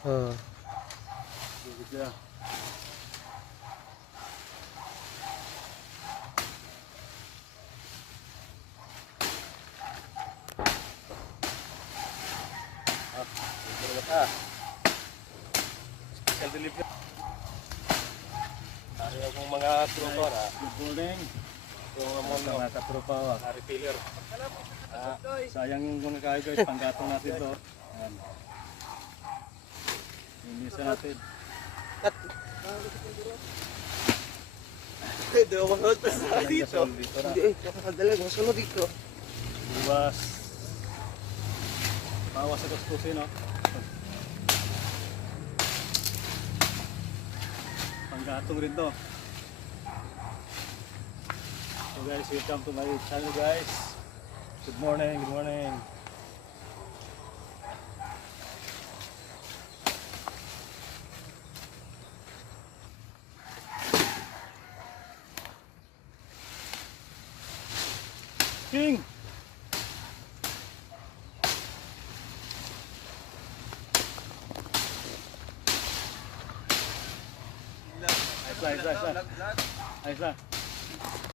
Oh. Gitu ya. Special delivery. Hari akong mga tropa na. Good morning. Yung mga katropa wa. Hari filler. Sayang yung mga kayo guys, panggatong natin to. Ayan. Inisa natin. Hindi ako masunod pa sa dito. Hindi kakadalag, masunod dito. Buwas. Bawas sa kuskusin, no? Panggatong rin to. So guys, welcome to my channel guys. Good morning, good morning. King! Ayos lang.